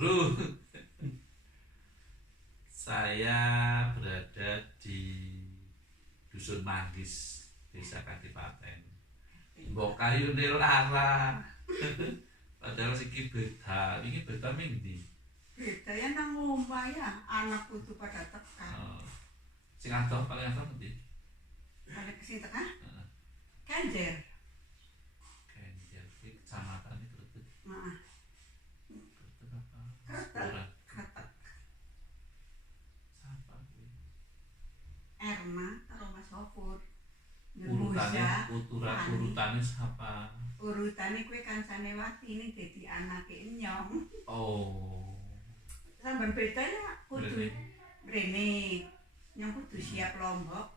Bro, saya berada di Dusun Manggis, Desa Kadipaten. Mbok kayune lara. Padahal siki beda, ini beda ming ndi? Beda ya nang omah ya, anak putu pada tekan. Oh. Sing adoh paling adoh endi? Ada kesini tengah, Heeh. Kenjer. Kenjer iki kecamatan itu Brebes. Nah, Brebes apa? Kretek, Ora. kretek. Sapa kuwi? Erna karo Mas Hopur. Urutane sapa? Urutane kue kancane Wati ini jadi anake Nyong. Oh. Sampeyan beda ya kudu Berarti rene. Nyong kudu siap lombok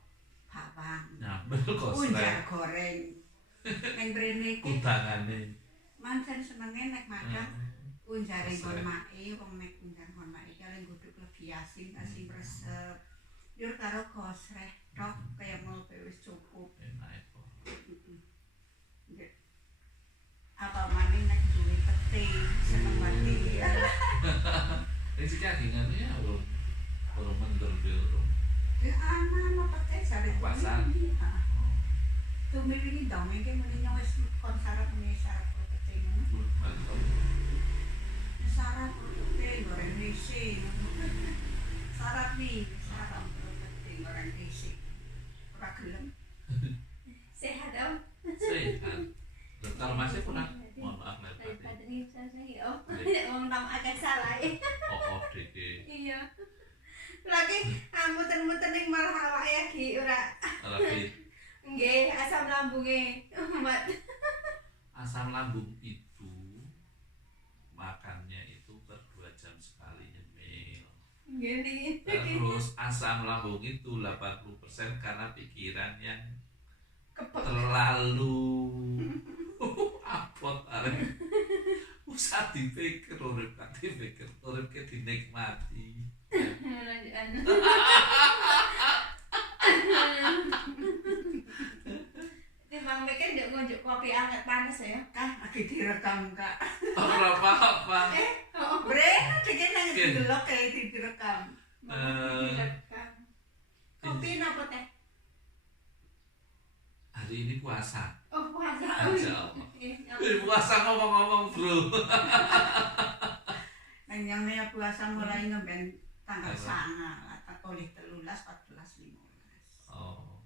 bawang. nyambel kok Unjar goreng. Neng mrene iki kudangane. mancen senenge nek makan unjare kon mae wong nek unjar kon mae kali guduk lebih asin asin resep. Yo karo kosreh tok kaya ngopo wis cukup. Enak kok. Nggih. Apa maning nek duwe pete seneng mati. Ini sih kagingannya ya urung mendel urung. Ya ana pete sare Pasar. Tumil iki dongeng ke muni nyong wis kon sarap muni sarap pete ngono. Mantap. Sarap pete goreng nisi. Sarap nih, sarap pete goreng nisi. Ora gelem. Sehat om. Sehat. Dokter masih pernah mohon maaf lahir batin. Daripada ini saya om. Om tam agak salah ya. Oh deke. Iya. Lagi muter-muter ning malah awake iki ora. Tapi Nggih, asam lambunge umat. asam lambung itu makannya itu per 2 jam sekali nyemil. Nggih niki. Terus asam lambung itu 80% karena pikiran yang Kepek. terlalu apot arek. Usah dipikir urip kan dipikir urip ke dinikmati. Timbang mikir ndek ngunjuk kopi anget panas ya. Lagi direkam Kak. Ora apa-apa. Bre, iki nang delok kae direkam. Kopi napa teh? Hari ini puasa. Oh, puasa. Aja. Puasa ngomong-ngomong, Bro. Nang nyone puasa mulai ngemben tanggal 9 oleh 13 14 15. Oh.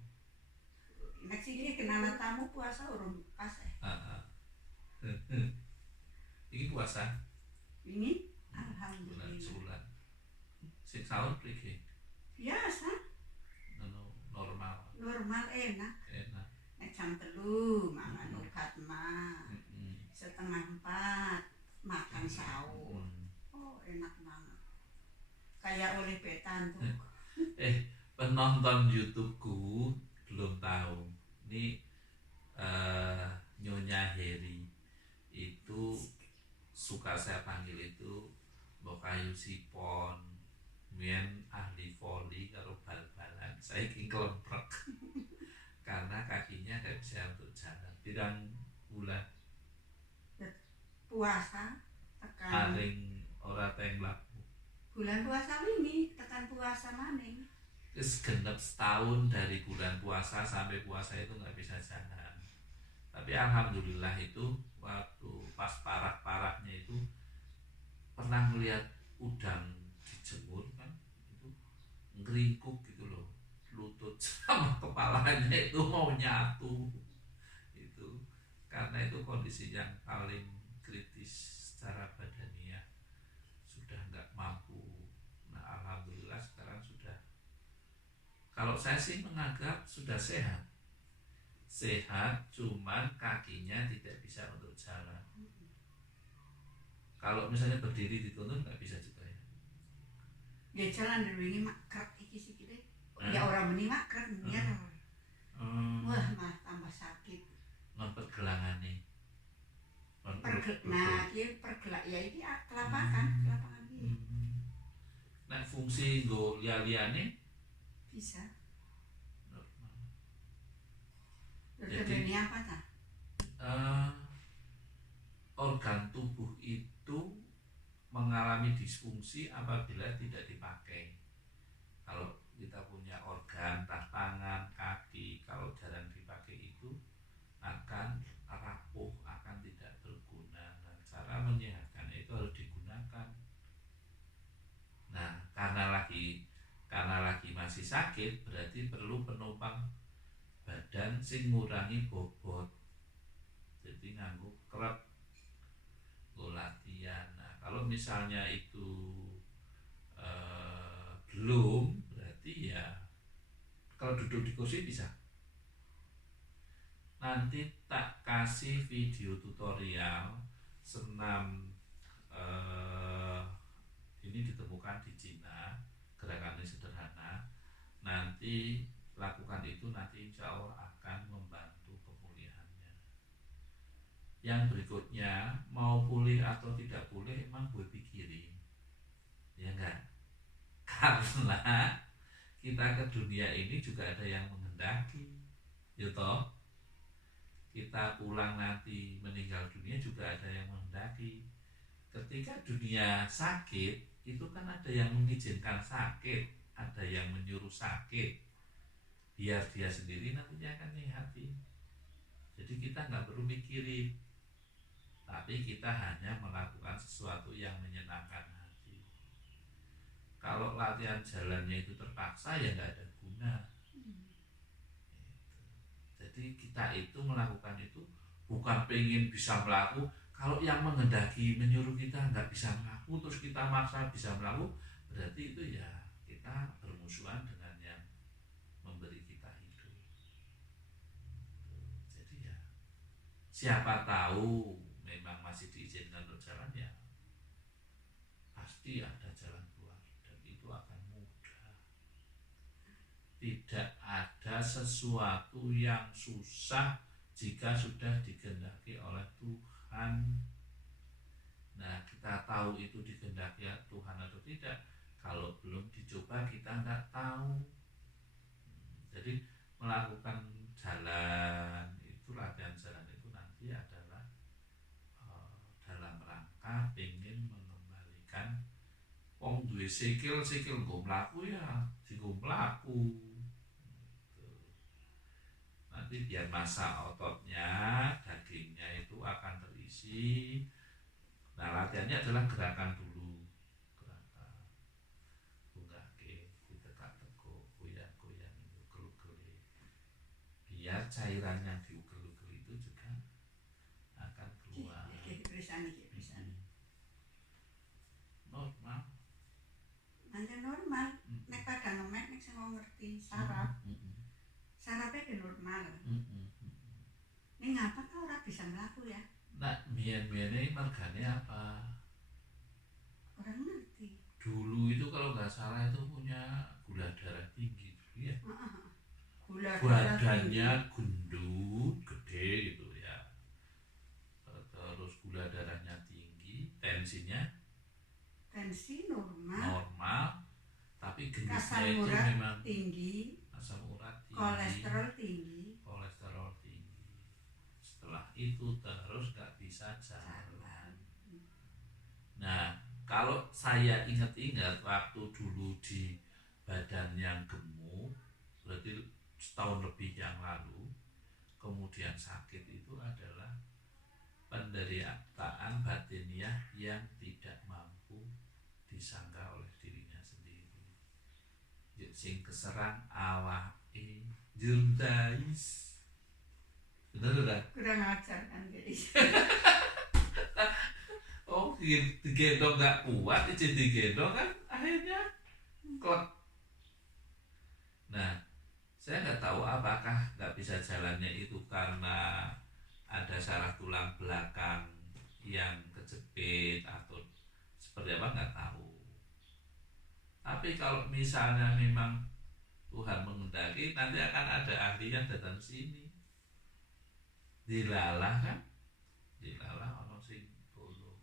Nek siki kenana tamu puasa urung pas Heeh. Iki puasa Ini bulan alhamdulillah. sebulan. Sing sahur priki. Biasa, Normal. normal enak. Enak. Nek jam 3 mangan ugat mah. Setengah 4 makan sahur. Oh, enak banget. Kayak oleh betan tuh. Penonton YouTubeku belum tahu. Ini Nyonya Heri itu suka saya panggil itu Mbok Ayu Sipon. Mien ahli voli karo bal-balan. Saya iki kelemprek. Karena kakinya tidak bisa untuk jalan. Tidak bulan Puasa tekan paling ora tenglak. bulan puasa ini tekan puasa maning. Terus genep setahun dari bulan puasa sampai puasa itu nggak bisa jalan. Tapi alhamdulillah itu waktu pas parah-parahnya itu pernah melihat udang dijemur kan itu ngeringkuk gitu loh, lutut sama kepalanya itu mau nyatu itu karena itu kondisi yang paling kritis secara badaniah, sudah nggak mampu. Nah alhamdulillah sekarang sudah, kalau saya sih menganggap sudah sehat, cuman kakinya tidak bisa untuk jalan. Kalau misalnya berdiri dituntun nggak bisa juga ya. Ya jalan dari ini makrab iki sikile. Ya orang meni makrab biar. Wah, mah tambah sakit. Non pergelangannya. Nah, iki pergelak ya iki kelapakan iki. Nah, fungsi nggo liya-liyane Bisa. normal. Jadi ini apa ta? Organ tubuh itu mengalami disfungsi apabila tidak dipakai. Kalau kita punya organ, entah tangan, kaki, kalau jarang dipakai itu akan rapuh, akan tidak berguna. Nah, cara menyehatkannya itu harus digunakan. Nah, karena lagi masih sakit, berarti perlu penopang badan sing ngurangi bobot. Jadi nganggo krep, nggo latihan. Nah, kalau misalnya itu belum, berarti ya kalau duduk di kursi bisa. Nanti tak kasih video tutorial senam ini ditemukan di Cina, gerakannya sederhana. Nanti lakukan itu, nanti insya Allah akan membantu pemulihannya. Yang berikutnya, mau pulih atau tidak pulih emang gue pikirin, ya enggak? Karena kita ke dunia ini juga ada yang menghendaki, ya toh. Kita pulang nanti meninggal dunia juga ada yang menghendaki. Ketika dunia sakit, itu kan ada yang mengizinkan sakit, ada yang menyuruh sakit, biar dia sendiri nantinya akan nyehatin. Jadi kita nggak perlu mikirin, tapi kita hanya melakukan sesuatu yang menyenangkan hati. Kalau latihan jalannya itu terpaksa, ya nggak ada guna. Jadi kita itu melakukan itu bukan pengen bisa melakukan. Kalau yang menghendaki menyuruh kita nggak bisa melakukan, terus kita maksa bisa melakukan, berarti itu ya kita bermusuhan dengan yang memberi kita hidup. Jadi ya siapa tahu memang masih diizinkan untuk jalan, ya pasti ada jalan keluar dan itu akan mudah. Tidak ada sesuatu yang susah jika sudah dikehendaki oleh Tuhan. Nah, kita tahu itu dikehendaki Tuhan atau tidak. Kalau belum dicoba kita nggak tahu. Jadi melakukan jalan itu, latihan jalan itu nanti adalah dalam rangka ingin mengembalikan wong duwe sikil nggo mlaku ya dienggo mlaku. Nanti biar massa ototnya, dagingnya itu akan terisi. Nah, latihannya adalah gerakan dulu, gerakan bunggake, ditekak-tekuk, goyang-goyang, ukel-ukel. Biar cairan yang diukel-ukel itu juga akan keluar. Normal. Nanti normal, nek pada ngemek nek sing ngerti saraf. Sarafnya ke normal. Ini ngapa kau orang bisa melaku ya? Nah, biyen-biyen mergane apa? Orang ngerti. Dulu itu kalau nggak salah itu punya gula darah tinggi dulu ya. Gula darah Badannya gendut, gede gitu ya. Terus gula darahnya tinggi, tensi normal, tapi gendutnya itu memang tinggi, asam urat tinggi, kolesterol tinggi. Setelah itu terus nggak bisa jalan. Nah, kalau saya ingat-ingat waktu dulu di badan yang gemuk, berarti setahun lebih yang lalu, kemudian sakit itu adalah penderitaan batiniah yang tidak mampu disangka oleh dirinya sendiri. Sing keserang awake jurdais. Bener ora? Kurang ajar kan guys. Oh, digendong nggak kuat, jadi digendong kan akhirnya klek. Nah, saya nggak tahu apakah nggak bisa jalannya itu karena ada saraf tulang belakang yang kejepit atau seperti apa, nggak tahu. Tapi kalau misalnya memang Tuhan menghendaki, nanti akan ada ahli yang datang sini. Dilalah kan, dilalah ono sing bolo.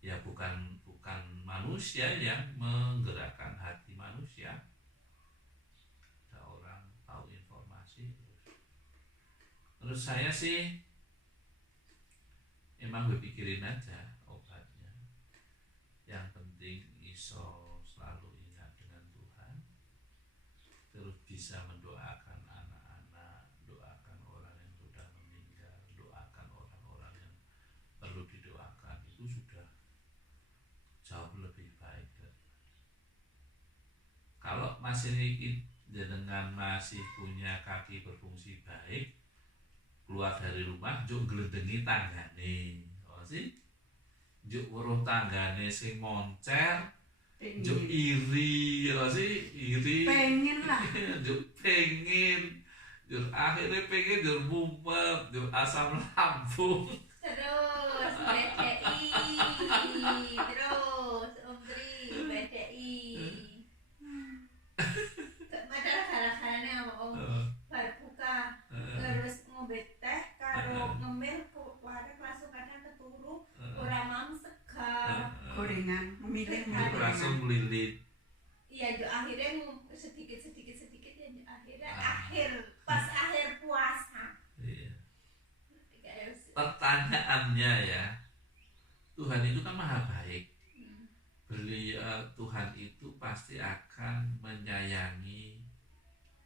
Ya bukan manusia yang menggerakkan hati manusia. Ada orang tahu informasi terus saya sih emang berpikirin aja obatnya yang bisa selalu ingat dengan Tuhan, terus bisa mendoakan anak-anak, doakan orang yang sudah meninggal, doakan orang-orang yang perlu didoakan, itu sudah jauh lebih baik. Kalau masih jenengan masih punya kaki berfungsi baik, keluar dari rumah juk gledengi tanggane, sih juk weruh tanggane sing moncer, juk iri, sih iri, pengen lah, juk pengen, juk akhirnya pengen juk mumet, juk asam lambung. Terus BDI, terus Om Tri BDI. Padahal gara-garanya sama Om bar buka terus ngombe teh karo ngemil wareg langsung kadang keturu ora mam segar gorengan, memilih Langsung melilit. iya jo akhirnya sedikit ya jo akhirnya pas akhir puasa. Iya. Pertanyaannya ya, Tuhan itu kan maha baik. Tuhan itu pasti akan menyayangi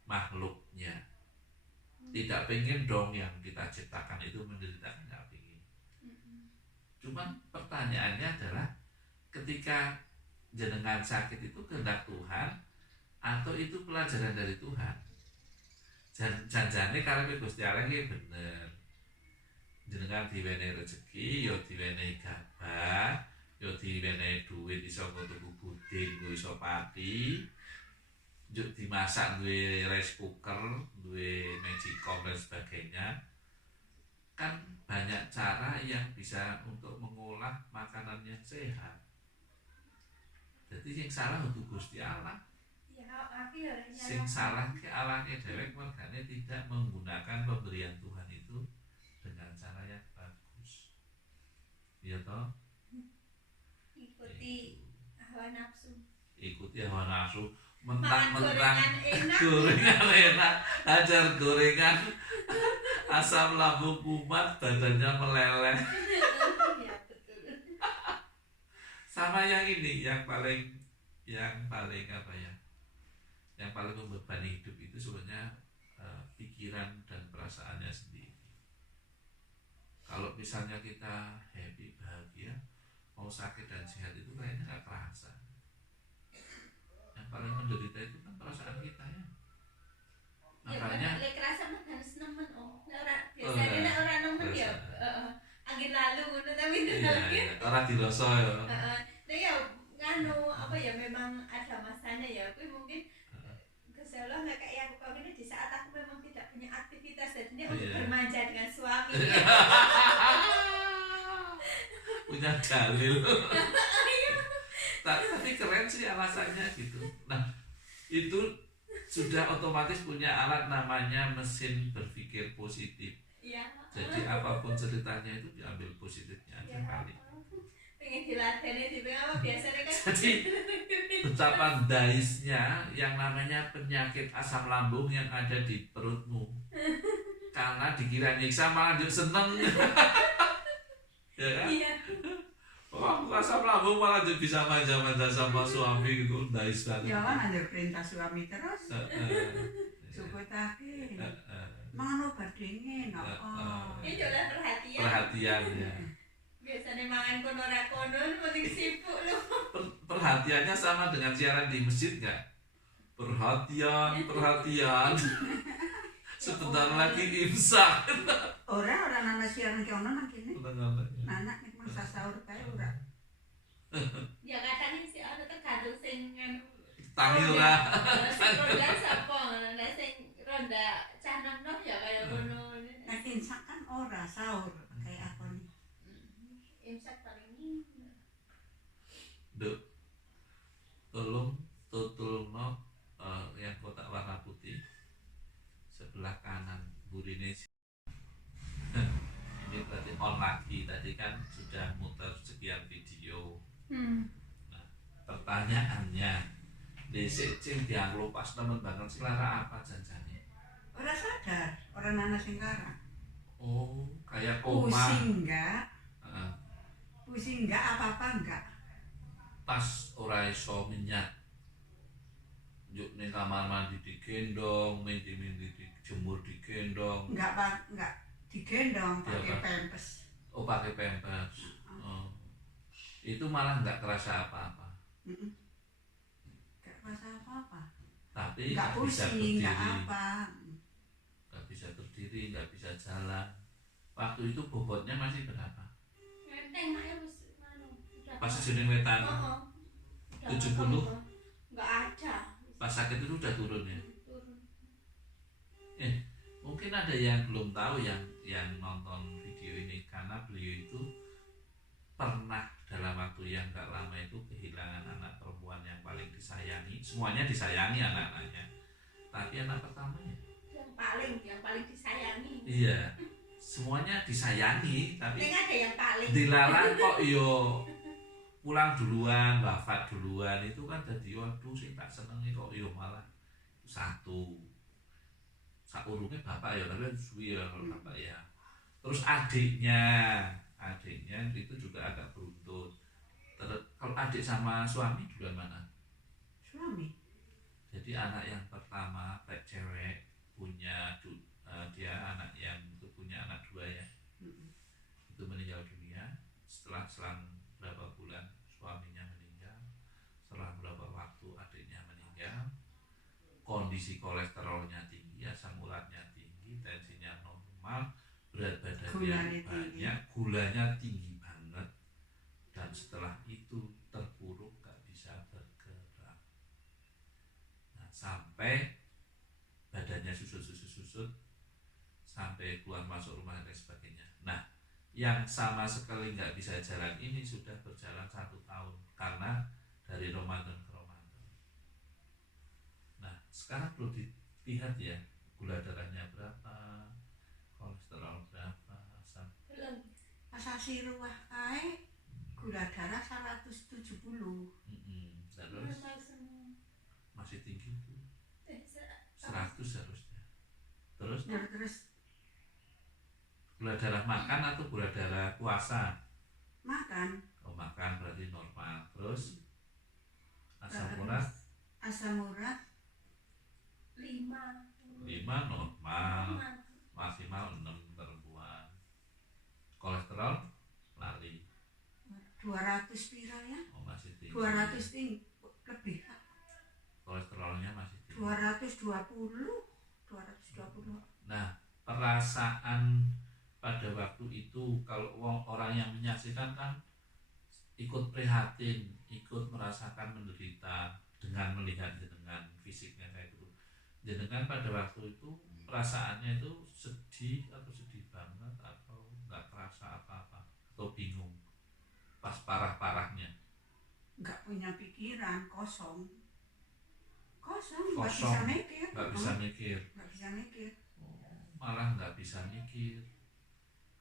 makhluknya. Tidak pengen dong yang kita ciptakan itu menderita, nggak pengen. Cuman pertanyaannya adalah ketika jenengan sakit itu kehendak Tuhan atau itu pelajaran dari Tuhan? Janjane karepe Gusti Allah iki bener. Jenengan diwenehi rezeki, ya diwenehi gabah, ya diwenehi duit iso tuku buding, iso pati, juk dimasak duwe rice cooker, duwe magicom dan sebagainya. Kan banyak cara yang bisa untuk mengolah makanan yang sehat. Jadi yang salah untuk Gusti Allah. Sing salah ke Allahnya dewek mergane tidak menggunakan pemberian Tuhan itu dengan cara yang bagus. Iya toh? Ikuti hawa nafsu. Ikuti hawa nafsu, mentang-mentang gorengan enak, hajar gorengan, asam lambung kumat, badannya meleleh. Iya betul. Sama yang ini, yang paling apa ya? Yang paling membebani hidup itu sebenarnya pikiran dan perasaannya sendiri. Kalau misalnya kita happy, bahagia, mau sakit dan sehat itu kayaknya nggak kerasa. Yang paling menderita itu kan perasaan kita ya. Makanya lek kerasa mah harus nemen biasanya orang nemen ya angin lalu ngono tapi orang dirasa ya. Nah ya nganu apa ya memang ada masanya ya aku mungkin Gusti Allah nggak kayak aku ini di saat aku memang tidak punya aktivitas jadinya untuk bermanja dengan suami. Punya dalil. Tapi keren sih alasannya gitu. Nah itu sudah otomatis punya alat namanya mesin berpikir positif. Iya. Jadi apapun ceritanya itu diambil positifnya aja kali. Pengen diladeni di apa biasanya kan. Jadi betapa daisnya yang namanya penyakit asam lambung yang ada di perutmu. Karena dikira nyiksa malah dia seneng. Ya kan? Iya. Oh, asam lambung malah dia bisa manja-manja sama suami gitu, dais banget. ya kan ada perintah suami terus, cukup tapi, mangan obat dingin, Ini adalah perhatian. Perhatian ya. Biasanya mangan kono ora kono penting sibuk lu. Perhatiannya sama dengan siaran di masjid nggak? Perhatian. Sebentar lagi imsak. orang nana siaran ke ono nang kene, anak nek masa sahur kae ora. Ya kadang sih ana tergantung sing Tangi ora. Sing ronda sapa ngono sing ronda cah nom-nom ya kaya ngono. Nek imsak kan ora sahur kayak aku nih. Imsak paling ini. Duk, tolong tutulno yang kotak warna putih sebelah kanan burine. Ini berarti on lagi, tadi kan sudah muter sekian video. Nah, pertanyaannya, dhisik sing dianglo pas temen banget sing lara apa janjane? Ora sadar, orang nana sing kara. Oh, kayak koma. Pusing enggak? Heeh. Pusing enggak apa-apa enggak? pas ora iso minyak yuk ning kamar mandi digendong, mindi-mindi dijemur digendong. Enggak digendong, pakai Apa? pampers. Oh, pakai pampers. Oh. Itu malah nggak kerasa apa-apa. Enggak kerasa apa-apa. Tapi Enggak nggak bisa pusing, enggak berdiri, apa. nggak bisa berdiri, nggak bisa jalan. Waktu itu bobotnya masih berapa? Enteng mak wis Pas sejenis wetan 70? Enggak ada. Pas sakit itu udah turun ya. Turun. Mungkin ada yang belum tahu yang nonton video ini, karena beliau itu pernah dalam waktu yang gak lama itu kehilangan anak perempuan yang paling disayangi. Semuanya disayangi anak-anaknya, tapi anak pertamanya Yang paling disayangi. iya, semuanya disayangi, tapi Ning ada yang paling dilarang kok yo pulang duluan, wafat duluan. Itu kan jadi waduh sih tak senengi kok yo malah satu sakurunge bapak ya, tapi suwi ya kalau bapak ya. Terus adiknya itu juga agak beruntut. Kalau adik sama suami duluan mana? Suami. Jadi anak yang pertama cewek punya dia anak yang itu punya anak dua ya. Itu meninggal dunia selang berapa bulan suaminya meninggal, setelah berapa waktu adiknya meninggal. Kondisi kolesterolnya tinggi, asam uratnya tinggi, tensinya normal, berat badannya banyak, gulanya tinggi banget, dan setelah itu terpuruk gak bisa bergerak. Nah, sampai badannya susut sampai keluar masuk rumah dan sebagainya. Nah, yang sama sekali nggak bisa jalan ini sudah berjalan 1 tahun karena dari Ramadan ke Ramadan. Nah, sekarang perlu dilihat ya, gula darahnya berapa, kolesterol berapa, asam. belum. Asasi ruah kae gula darah 170. Terus masih tinggi tuh, 100 harusnya. Terus Gula darah makan atau gula darah puasa? makan. Oh, makan berarti normal. Terus asam urat? Asam urat 5 normal, maksimal 6 perempuan. Kolesterol lari. 200 pira ya? Oh, masih tinggi. 200 tinggi lebih. Kolesterolnya masih tinggi. 220. Nah, perasaan pada waktu itu kalau orang yang menyaksikan kan ikut prihatin, ikut merasakan menderita dengan melihat jenengan fisiknya kayak gitu. Jenengan pada waktu itu perasaannya itu sedih atau sedih banget atau nggak terasa apa-apa atau bingung pas parah-parahnya? Nggak punya pikiran, kosong, Kosong, nggak bisa mikir. Malah nggak bisa mikir.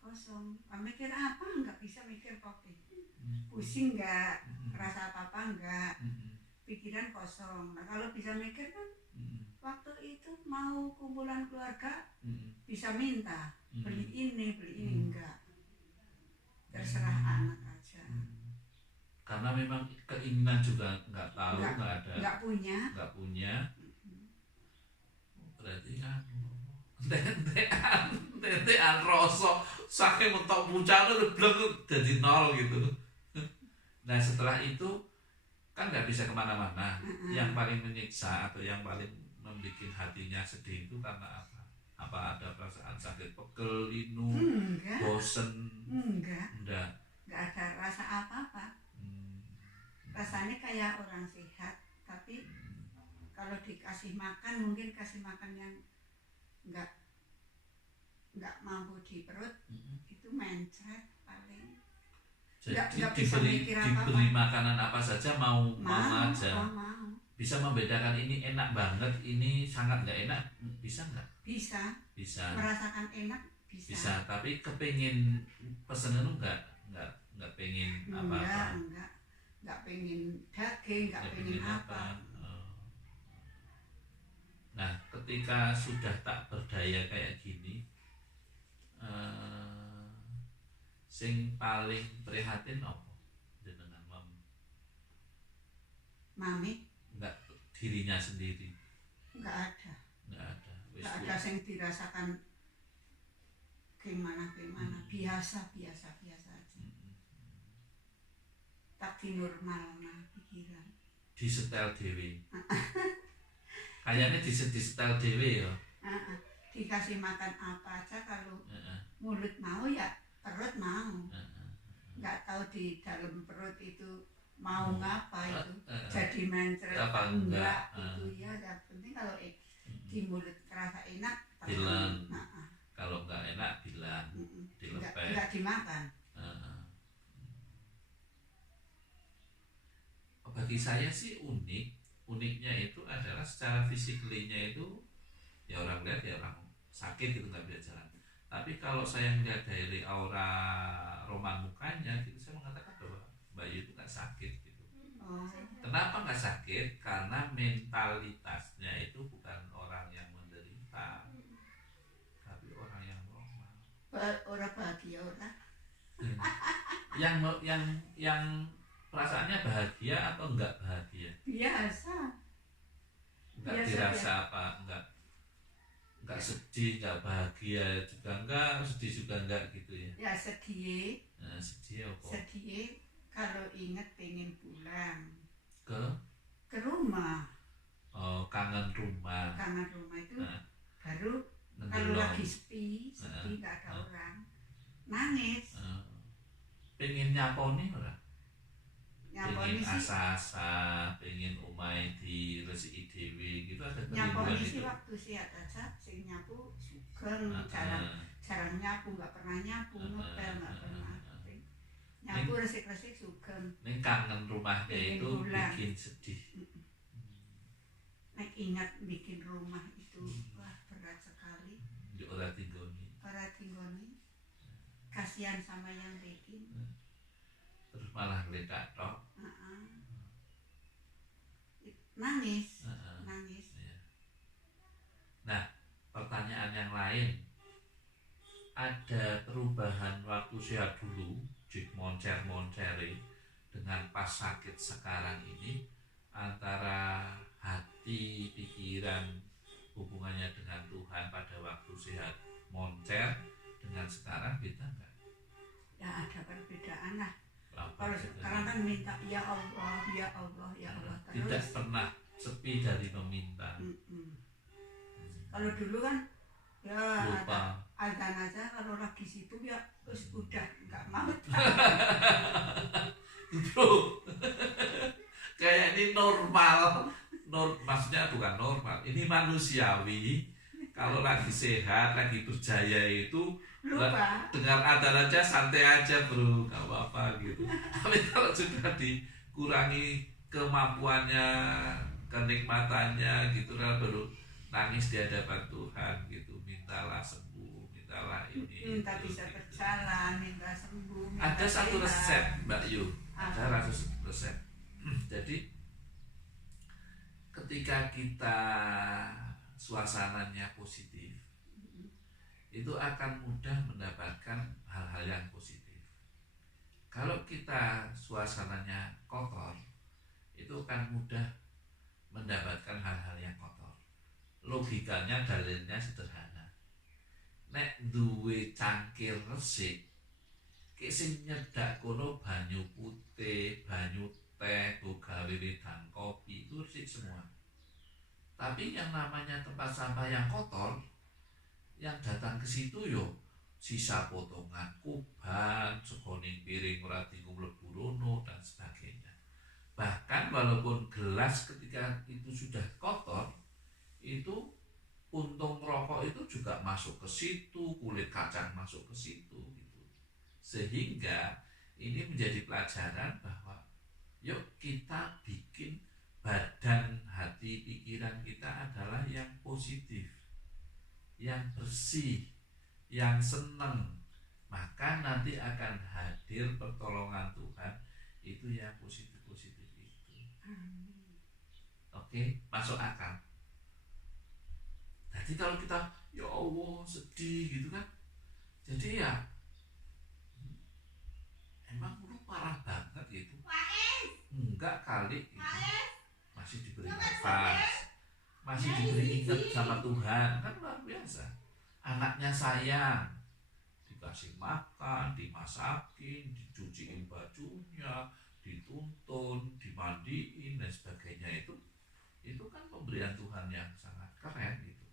Kosong, mikir apa? Nggak bisa mikir kopi. Pusing nggak, rasa apa-apa nggak, pikiran kosong. Nah, kalau bisa mikir kan waktu itu mau kumpulan keluarga bisa minta beli ini enggak, terserah anak aja. Karena memang keinginan juga nggak tahu, nggak punya. Berarti kan tetean rosok saking mentok puncak itu belum jadi 0 gitu. Nah, setelah itu kan nggak bisa kemana-mana. Yang paling menyiksa atau yang paling membuat hatinya sedih itu karena apa? Apa ada perasaan sakit pegel, linu, bosen? Enggak ada rasa apa-apa. Rasanya kayak orang sehat, tapi kalau dikasih makan mungkin kasih makan yang nggak mampu di perut, itu mencret paling. Jadi Nggak bisa mikir apa-apa. diberi makanan apa saja mau aja. Mau. Bisa membedakan ini enak banget, ini sangat nggak enak, bisa nggak? Bisa. Merasakan enak bisa. Tapi kepengin pesen itu nggak pengen apa-apa. Nggak pengen daging, nggak pengen apa. Nah, ketika sudah tak berdaya kayak gini, sing paling prihatin apa jenengan Mami enggak dirinya sendiri. enggak ada. Wis Enggak ada yang dirasakan gimana biasa aja. Tak dinormal pikiran. Disetel dhewe. Kayaknya disetel dhewe ya. Dikasih makan apa aja, kalau mulut mau ya perut mau. Nggak tahu di dalam perut itu mau ngapa itu, jadi mencret apa enggak. Itu ya, yang penting kalau di mulut terasa enak bilang, kalau enggak enak bilang, dilepek, enggak dimakan. Bagi saya sih uniknya itu adalah secara fisiklinya itu ya orang lihat ya orang sakit gitu nggak bisa jalan. Tapi kalau saya melihat dari aura roman mukanya gitu, saya mengatakan bahwa Bayu itu nggak sakit gitu. Kenapa nggak sakit? Karena mentalitasnya itu bukan orang yang menderita, tapi orang yang normal. Orang bahagia orang. yang perasaannya bahagia atau enggak bahagia? Biasa. Enggak Biasa, dirasa apa? Enggak sedih, enggak bahagia juga enggak, sedih juga enggak gitu ya? Ya sedih. Sedih apa? Sedih kalau ingat pengen pulang ke rumah. Oh, kangen rumah. Kangen rumah itu baru kalau Ngedelong. lagi sepi nggak ada orang, nangis. Pengen nyaponi ora? Nyaponi Pengen sih, asa-asa, pengen omahe diresiki dhewe gitu, ada nyaponi kerinduan sih itu. waktu sehat aja, sing nyapu sugeng, jarang nyapu, nggak pernah nyapu, ngepel nggak pernah. Nyapu resik-resik sugeng. Ning kangen rumahnya Pengen itu pulang. bikin sedih. Nek ingat bikin rumah itu, wah berat sekali. Di ora tinggoni. Para tinggoni, kasihan sama yang bikin. Terus malah ngeledak tok. Nangis. Iya. Nah, pertanyaan yang lain, ada perubahan waktu sehat dulu, jik moncer-monceri, dengan pas sakit sekarang ini, antara hati, pikiran, hubungannya dengan Tuhan pada waktu sehat moncer dengan sekarang beda nggak? Ya ada perbedaan lah. Apa Kalau bedanya? sekarang kan minta ya Allah, ya Allah, ya Allah Tidak terus. pernah sepi dari meminta. Kalau dulu kan ya Lupa. azan aja, kalau lagi situ ya terus udah nggak mau. Bro, kayak ini normal. Maksudnya bukan normal, ini manusiawi. Kalau lagi sehat, lagi berjaya itu Lupa. dengar adzan aja santai aja bro, nggak apa-apa gitu. Tapi kalau sudah dikurangi kemampuannya, kenikmatannya gitu lah, baru nangis di hadapan Tuhan gitu, mintalah sembuh, mintalah ini. Minta itu, bisa gitu. berjalan, minta sembuh. Minta Ada satu sehat. resep Mbak Yu, ada resep. Jadi ketika kita suasananya positif, itu akan mudah mendapatkan hal-hal yang positif. Kalau kita suasananya kotor, itu akan mudah mendapatkan hal-hal yang kotor. Logikanya, dalilnya sederhana. Nek duwe cangkir resik, ki sing nyedak kono banyu putih, banyu teh, gawe wedang kopi, itu resik semua. Tapi yang namanya tempat sampah yang kotor, yang datang ke situ yo sisa potongan kuban, sekoning piring ora dienggo mlebu rono dan sebagainya. Bahkan walaupun gelas ketika itu sudah kotor, itu puntung rokok itu juga masuk ke situ, kulit kacang masuk ke situ gitu. Sehingga ini menjadi pelajaran bahwa yuk kita bikin badan, hati, pikiran kita adalah yang positif, yang bersih, yang seneng, maka nanti akan hadir pertolongan Tuhan itu yang positif-positif itu. Oke, masuk akal. Jadi kalau kita ya Allah sedih gitu kan, jadi ya emang lu parah banget gitu. Enggak kali gitu. masih diberi ingat sama Tuhan, kan luar biasa. Anaknya sayang, dikasih makan, dimasakin, dicuciin bajunya, dituntun, dimandiin dan sebagainya. Itu kan pemberian Tuhan yang sangat keren gitu.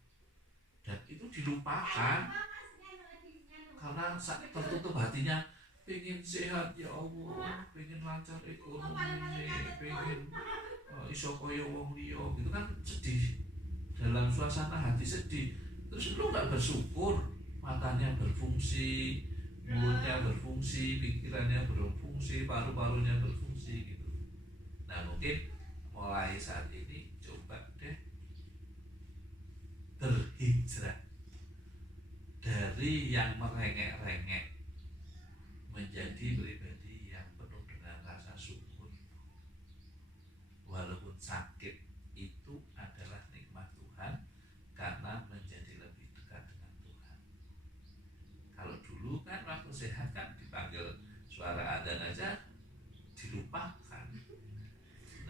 Dan itu dilupakan karena tertutup hatinya, pengen sehat ya Allah, pengen lancar ekonomi, pengen iso koyo wong liya gitu kan. Sedih, dalam suasana hati sedih. Terus lu nggak bersyukur, matanya berfungsi, mulutnya berfungsi, pikirannya berfungsi, paru-parunya berfungsi gitu. Nah mungkin mulai saat ini coba deh berhijrah dari yang merengek-rengek menjadi pribadi yang penuh dengan rasa syukur. Walaupun sakit itu adalah nikmat Tuhan karena menjadi lebih dekat dengan Tuhan. Kalau dulu kan waktu sehat kan dipanggil suara adzan aja dilupakan.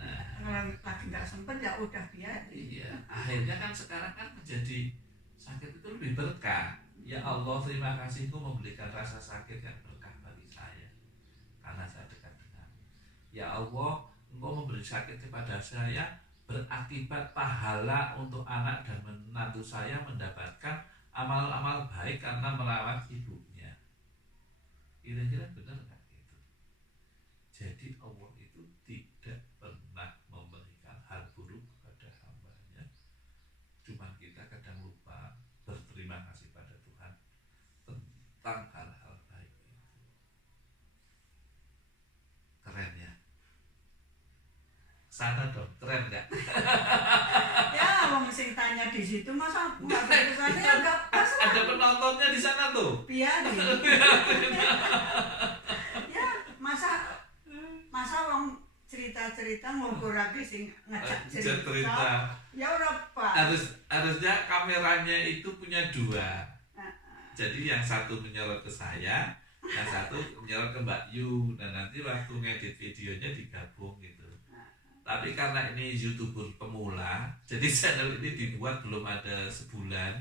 Nah, lagi nggak sempet ya udah biar. Iya, akhirnya kan sekarang kan menjadi sakit itu lebih berkah. Ya Allah, terima kasih Engkau memberikan rasa sakit yang berkah bagi saya karena saya dekat dengan. Ya Allah, Engkau memberi sakit kepada saya berakibat pahala untuk anak dan menantu saya mendapatkan amal-amal baik karena merawat ibunya. Kira-kira benar nggak gitu? Jadi Allah itu tidak pernah memberikan hal buruk kepada hambanya. Cuma kita kadang lupa berterima kasih pada Tuhan tentang hal-hal baik itu. Keren ya? Sana dong, keren nggak? Ya wong sing tanya di situ masa nggak kesana ya nggak pas. Ada penontonnya di sana tuh. Biarin. Ya masa wong cerita-cerita ngurang sing ngajak cerita. Ya ora apa. Harusnya kameranya itu punya dua. Jadi yang satu menyorot ke saya, yang satu menyorot ke Mbak Yu, dan nanti waktu ngedit videonya digabung gitu. Tapi karena ini YouTuber pemula, jadi channel ini dibuat belum ada sebulan.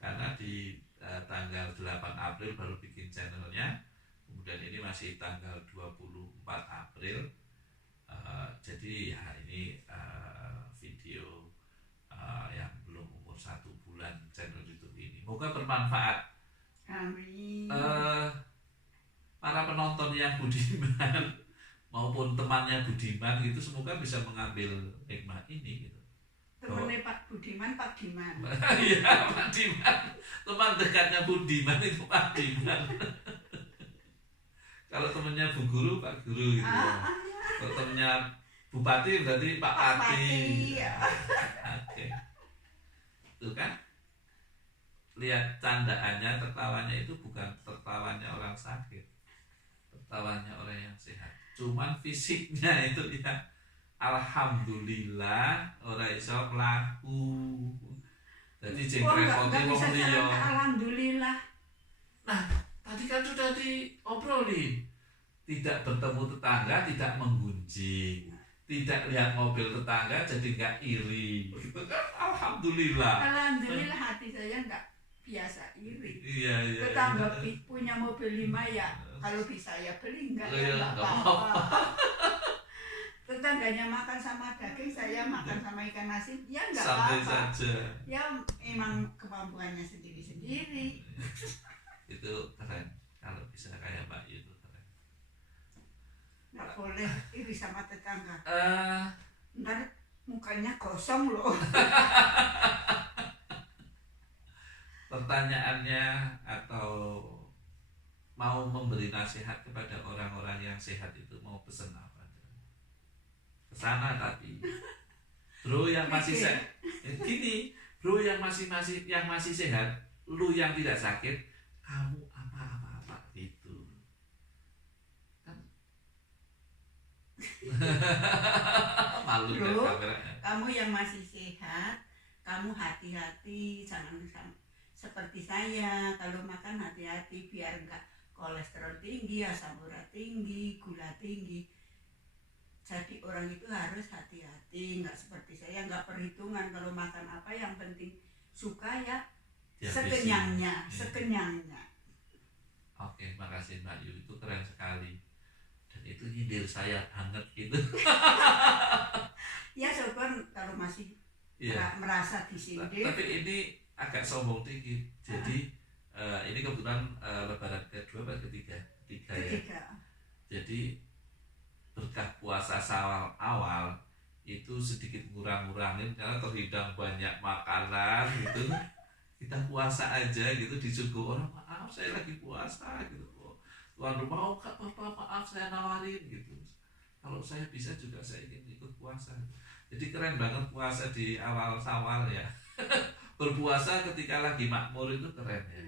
Karena di tanggal 8 April baru bikin channelnya. Kemudian ini masih tanggal 24 April. Jadi ya ini video yang belum umur 1 bulan channel YouTube ini. Moga bermanfaat. Amin. Para penonton yang budiman maupun temannya Budiman gitu, semoga bisa mengambil hikmah ini gitu. Temennya Pak Budiman, Pak Diman. Iya, Pak Diman. Teman dekatnya Budiman itu Pak Diman. Kalau temennya Bu Guru, Pak Guru gitu. Kalau temennya Bupati berarti Pak Pati. Oke. Tuh kan? Lihat candaannya, tertawanya itu bukan tertawanya orang sakit. Tertawanya orang yang sehat. Cuman fisiknya itu ya alhamdulillah ora iso mlaku. Jadi jengkrepoti wong liya. Alhamdulillah. Nah, tadi kan sudah diobrolin. Tidak bertemu tetangga, tidak menggunjing. Tidak lihat mobil tetangga jadi nggak iri. Gitu kan alhamdulillah. Alhamdulillah hati saya nggak biasa iri. Iya. Tetangga punya mobil 5 ya. Kalau bisa ya beli enggak ya Nggak apa-apa. Tetangganya makan sama daging, saya makan sama ikan asin, ya enggak santai apa-apa. saja. Ya emang kemampuannya sendiri-sendiri. Itu keren. Kalau bisa kayak Mbak Yu itu keren. Enggak boleh iri sama tetangga. Ntar mukanya kosong loh. Pertanyaannya atau mau memberi nasihat kepada orang-orang yang sehat itu mau pesen apa? Kesana tapi bro yang masih sehat gini, bro yang masih sehat, lu yang tidak sakit, kamu apa gitu kan. Malu Bro, kan kamu yang masih sehat, kamu hati-hati, jangan seperti saya. Kalau makan hati-hati biar enggak kolesterol tinggi, asam urat tinggi, gula tinggi. jadi orang itu harus hati-hati, nggak seperti saya, nggak perhitungan kalau makan apa, yang penting suka ya sekenyangnya, Iya. sekenyangnya. Oke, makasih Mbak Yu, itu keren sekali. Dan itu nyindir saya banget gitu. Ya syukur kalau masih Iya. merasa disindir. Tapi ini agak sombong dikit. Jadi ini kebetulan lebaran kedua atau ketiga ya. Ketiga. Jadi berkah puasa Syawal awal itu sedikit ngurang-ngurangin karena terhidang banyak makanan gitu. Kita puasa aja gitu, disuguh orang, maaf saya lagi puasa gitu. Tuan rumah, oh kak papa maaf saya nawarin gitu. Kalau saya bisa juga saya ingin ikut puasa. Jadi keren banget puasa di awal Syawal ya. Berpuasa ketika lagi makmur itu keren ya.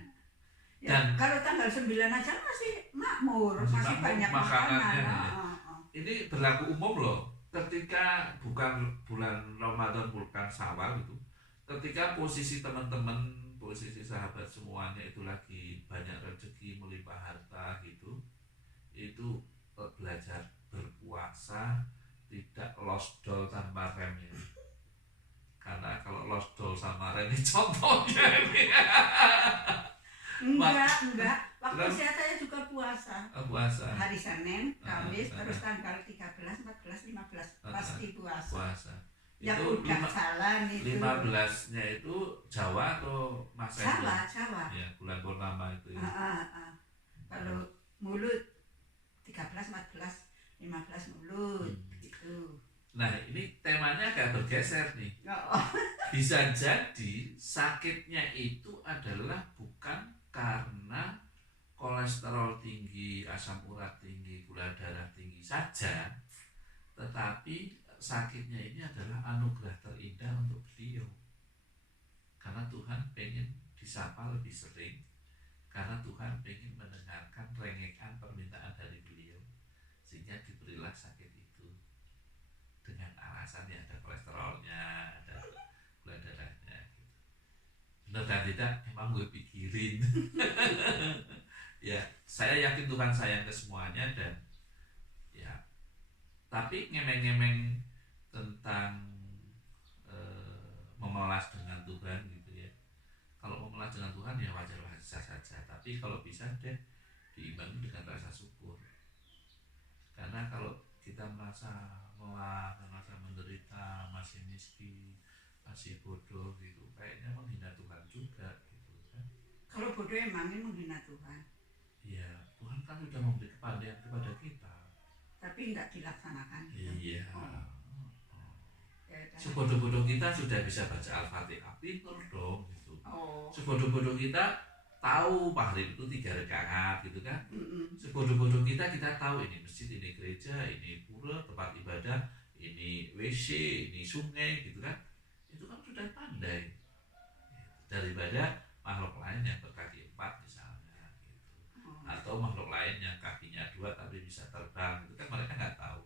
Ya, Dan kalau tanggal 9 aja masih makmur, masih makmur banyak makanannya, makanan. ya. Ini berlaku umum loh. Ketika bukan bulan Ramadan, bukan Syawal itu, ketika posisi teman-teman, posisi sahabat semuanya itu lagi banyak rezeki, melimpah harta gitu, itu belajar berpuasa tidak losdol tanpa rem ya. Karena kalau losdol sama rem ini contohnya ini. Enggak. Waktu Terus? saya juga puasa. Puasa. Hari Senin, Kamis, Ah, terus tanggal 13, 14, 15 pasti puasa. Puasa. Yang Itu udah jalan itu 15-nya itu Jawa atau Masehi? Jawa. Ya, bulan purnama itu ya. Kalau mulut 13, 14, 15 mulut gitu. Nah, ini temanya agak bergeser nih. Oh. Bisa jadi sakitnya itu adalah bukan karena kolesterol tinggi, asam urat tinggi, gula darah tinggi saja, tetapi sakitnya ini adalah anugerah terindah untuk beliau. Karena Tuhan pengen disapa lebih sering, karena Tuhan pengen mendengarkan rengekan permintaan dari beliau, sehingga diberilah sakit itu dengan alasan ya ada kolesterolnya, ada gula darahnya gitu. Benar dan tidak emang gue pikirin. Ya, saya yakin Tuhan sayang ke semuanya, dan ya, tapi ngemeng-ngemeng tentang memelas dengan Tuhan gitu ya. Kalau memelas dengan Tuhan ya wajar-wajar saja, tapi kalau bisa deh diimbangi dengan rasa syukur. Karena kalau kita merasa lelah, merasa menderita, masih miskin, masih bodoh gitu, kayaknya menghina Tuhan juga gitu kan. Kalau bodoh emangnya menghina Tuhan. Iya, Tuhan kan sudah memberi kepandaian kepada kita. Tapi enggak dilaksanakan. Iya. Ya, Sebodoh-bodoh kita sudah bisa baca Al-Fatihah, pinter dong gitu. Sebodoh-bodoh kita tahu Maghrib itu 3 rakaat gitu kan. Sebodoh-bodoh kita tahu ini masjid, ini gereja, ini pura, tempat ibadah, ini WC, ini sungai gitu kan. Itu kan sudah pandai daripada makhluk lain yang berkaki 4 misalnya gitu. Atau makhluk lain yang kakinya 2 tapi bisa terbang, itu kan mereka nggak tahu,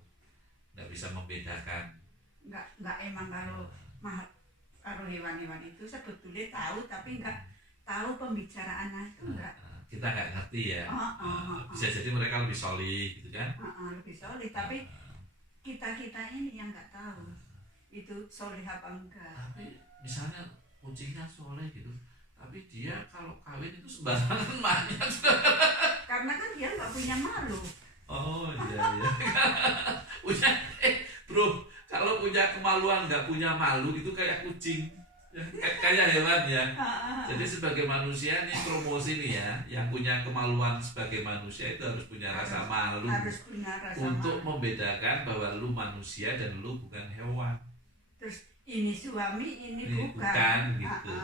nggak bisa membedakan. Nggak emang kalau hewan-hewan itu sebetulnya tahu, tapi nggak tahu pembicaraannya itu enggak. Kita nggak ngerti ya. Bisa jadi mereka lebih solih gitu kan. Lebih solih, tapi kita ini yang nggak tahu itu solih apa enggak. Tapi misalnya kucingnya soleh gitu, tapi dia kalau kawin itu sembarangan manyat. Karena kan dia nggak punya malu. Oh iya. Punya bro, kalau punya kemaluan nggak punya malu itu kayak kucing, kayak hewan ya. Jadi sebagai manusia nih promosi nih ya, yang punya kemaluan sebagai manusia itu harus punya rasa malu, untuk membedakan bahwa lu manusia dan lu bukan hewan. Terus ini suami, ini bukan gitu.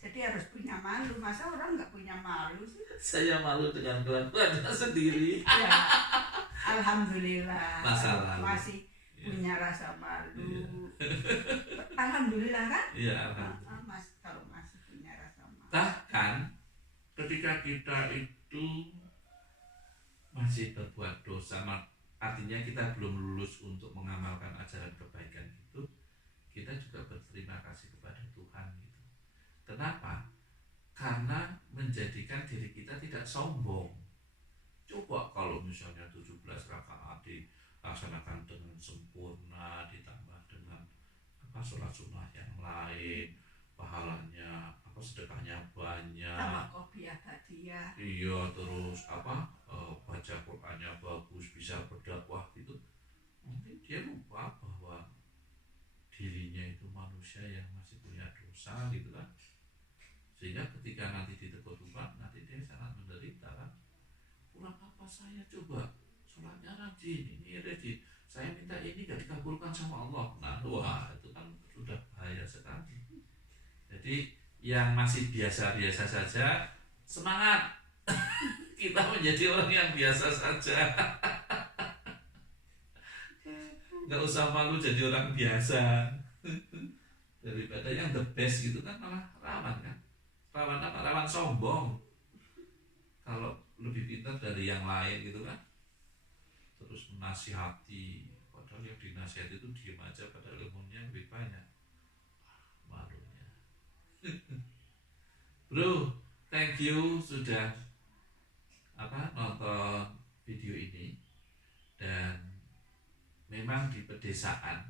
Jadi harus punya malu. Masa orang nggak punya malu sih? Saya malu dengan kelakuannya sendiri. Ya, alhamdulillah. Masalah masih punya rasa malu. Alhamdulillah kan? Iya, alhamdulillah. Mas, kalau masih punya rasa malu. Bahkan ketika kita itu masih berbuat dosa, artinya kita belum lulus untuk mengamalkan ajaran kebaikan itu, kita juga berterima kasih kepada Tuhan gitu. Kenapa? Karena menjadikan diri kita tidak sombong. Coba kalau misalnya 17 rakaat di laksanakan dengan sempurna, ditambah dengan sholat sunnah yang lain, pahalanya sedekahnya banyak, tambah kopi abadiah. iya, terus baca Qurannya bagus, bisa berdakwah gitu. Mungkin dia lupa bahwa dirinya itu manusia yang masih punya dosa gitu kan, sehingga ketika nanti ditegur Tuhan nanti dia sangat menderita kan. Kurang apa saya coba, sholatnya rajin, ini rajin, saya minta ini gak dikabulkan sama Allah. Nah, wah itu kan sudah bahaya sekali. Jadi yang masih biasa-biasa saja, semangat. Kita menjadi orang yang biasa saja. Nggak usah malu jadi orang biasa. Daripada yang the best gitu kan malah rawan kan. Rawan apa? Rawan sombong. Kalau lebih pintar dari yang lain gitu kan. Terus menasihati, padahal yang dinasihati itu diem aja, padahal ilmunya lebih banyak. Malunya. Bro, thank you sudah nonton video ini. Dan memang di pedesaan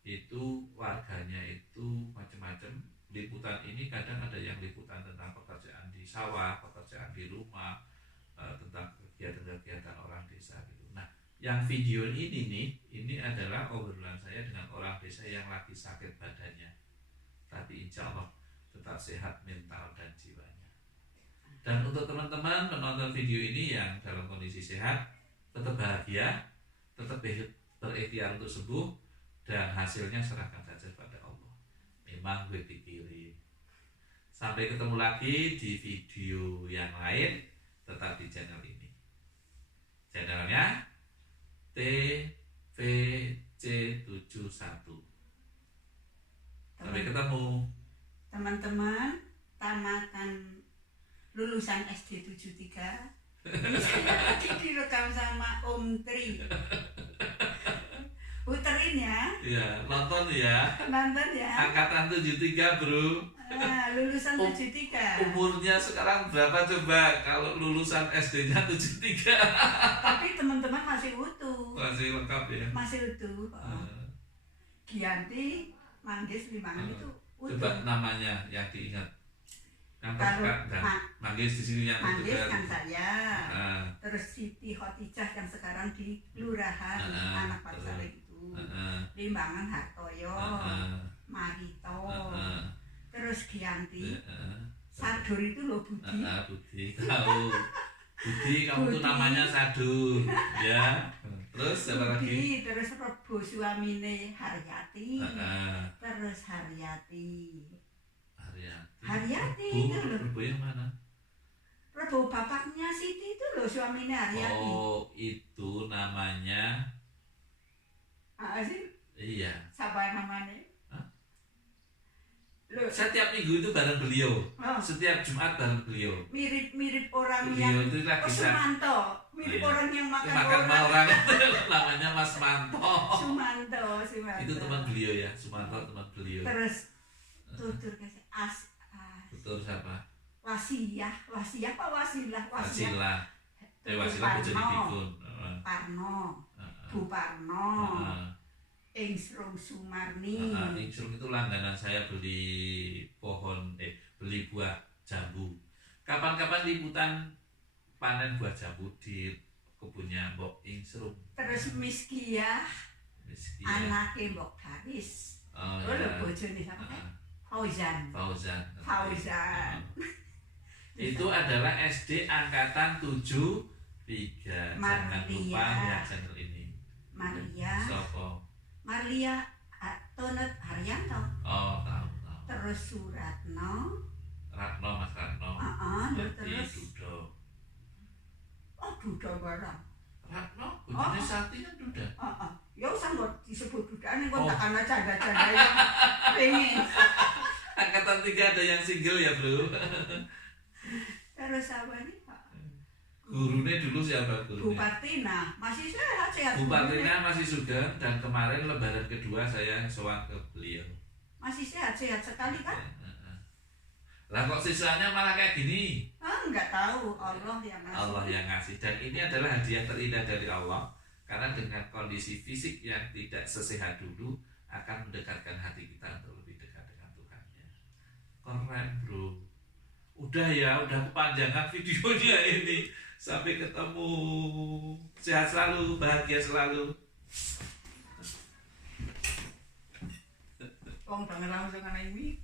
itu warganya itu macam-macam. Liputan ini kadang ada yang liputan tentang pekerjaan di sawah, pekerjaan di rumah, tentang kegiatan-kegiatan orang desa gitu. Nah, yang video ini nih, ini adalah obrolan saya dengan orang desa yang lagi sakit badannya, tapi insya Allah tetap sehat mental dan jiwanya. Dan untuk teman-teman penonton video ini yang dalam kondisi sehat, tetap bahagia, tetap berikhtiar untuk sembuh, dan hasilnya serahkan saja pada Allah. Memang gue pikirin. Sampai ketemu lagi di video yang lain, tetap di channel ini. Channelnya TVC71. Sampai ketemu. Teman-teman tamatan lulusan SD 73. Saya lagi direkam sama Om Tri. Puterin ya. Iya, nonton ya. Nonton ya. Angkatan 73, bro. Lulusan 73. Umurnya sekarang berapa coba kalau lulusan SD-nya 73? Tapi teman-teman masih utuh. Masih lengkap ya. Masih utuh. Gianti, Manggis, Limangan itu utuh. Coba namanya yang diingat. Yang Kalau Manggis di sini yang Manggis itu kan saya. Terus Siti Khotijah yang sekarang di Kelurahan Anak Parsale itu. Limbangan Hartoyo, Marito, terus Gianti, Sadur itu loh Budi. Budi tahu. Budi kamu tuh namanya Sadur, ya. Terus siapa lagi? Terus Rebo suamine Haryati, terus Haryati itu loh. Rebo yang mana? Rebo bapaknya Siti itu loh suaminya Haryati. Oh, itu namanya. Sih? Iya. Siapa namanya? Loh, setiap minggu itu bareng beliau. Setiap Jumat bareng beliau. Mirip orang beliau yang itu lagi Sumanto. Mirip orang yang makan orang. Namanya Mas Manto. Sumanto. Itu teman beliau ya, Sumanto teman beliau. Terus tutur kasih Tutur siapa? Wasilah apa Wasilah? Wasilah jadi dikun. Parno. Bu Parno. Engsrung Sumarni. Engsrung itu langganan saya beli beli buah jambu. Kapan-kapan liputan panen buah jambu di kebunnya Mbok Engsrung. Terus Miskia. Anaknya Mbok Garis. Bojone siapa kan? Fauzan. Itu adalah SD angkatan 73. Jangan lupa ya channel ini. Maria. Sopo? Maria Tonet Haryanto. Oh, tahu. Terus Suratno. Mas Ratno. Terus Dudo. Oh, Dudo barang. Ratno, bojone Sakti kan Duda. Ya usah nggak disebut Duda, ini kok takkan janda-janda yang pengen. Angkatan 3 ada yang single ya, bro. Terus apa nih? Gurunya dulu siapa gurunya? Bu Partina, masih sehat. Bu Partina masih sudah, dan kemarin lebaran kedua saya sowan ke beliau. Masih sehat sekali kan? Lah kok sisanya malah kayak gini? Enggak tahu, Allah yang ngasih. Allah yang ngasih, dan ini adalah hadiah terindah dari Allah. Karena dengan kondisi fisik yang tidak sesehat dulu akan mendekatkan hati kita untuk lebih dekat dengan Tuhannya. Keren bro. Udah ya, udah kepanjangan videonya ini. Sampai ketemu. Sehat selalu, bahagia selalu. Wong denger langsung ana ini.